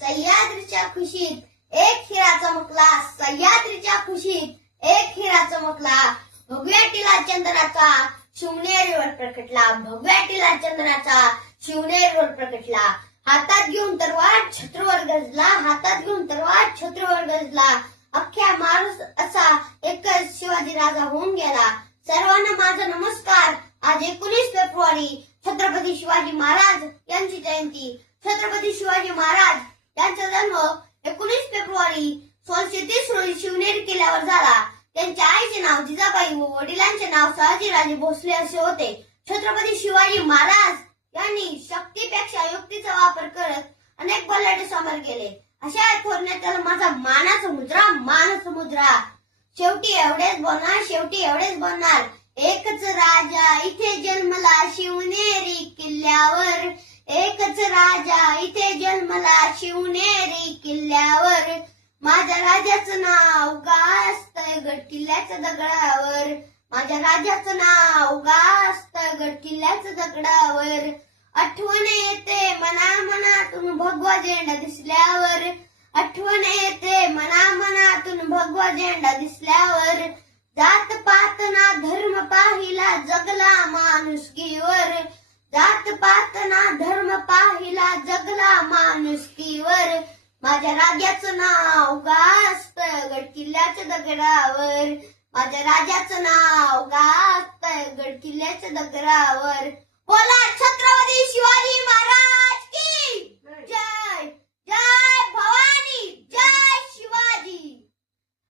सह्याद्रीच्या खुशीत एक हिरा चमकला, सह्याद्रीच्या खुशीत एक हिरा चमकला. भगव्या टिला चंद्राचा शिवनेरीवर प्रकटला, भगव्या टिला चंद्राचा शिवनेरीवर प्रकटला. हातात घेऊन तरवार छत्रवर गजला, हातात घेऊन तरवार छत्रवर गजला. अख्ख्या महाराज असा एकच शिवाजी राजा होऊन गेला. सर्वांना माझा नमस्कार. आज 19 फेब्रुवारी छत्रपती शिवाजी महाराज यांची जयंती. छत्रपती शिवाजी महाराज यांचा जन्म 19 फेब्रुवारी 1630 रोजी शिवनेरी किल्ल्यावर झाला. त्यांच्या आईचे नाव जिजाबाई व वडिलांचे नाव शहाजीराजे भोसले असे होते. छत्रपती शिवाजी महाराज यांनी शक्तीपेक्षा युक्तीचा वापर करत अनेक बलाढ्य समर केले. अशा थोर नेत्याला माझा मानाचा मुजरा, मानाचा मुजरा. शेवटी एवढेच बोलणार, शेवटी एवढेच बोलणार. एकच राजा इथे जन्मला शिवनेरी किल्ल्यावर, एकच राजा इथे जन्मला शिवनेरी किल्ल्यावर. माझ्या राजाचं नाव गाजतंय गड किल्ल्याच्या दगडावर, माझ्या राजाचं नाव गाजतंय गड किल्ल्याच्या दगडावर. आठवण येते मना मनातून भगवा झेंडा दिसल्यावर, आठवण येते मना मनातून भगवा झेंडा दिसल्यावर. जात पात ना धर्म पाहिला जगला माणुसकीवर, जात पात ना धर्म पाहिला जगला माणुसकीवर. माझ्या राजाचं नाव गाजतंय गड किल्ल्याच्या दगडावर, माझ्या राजाचं नाव गाजतंय गड किल्ल्याच्या दगडावर. बोला छत्रपती शिवाजी महाराज.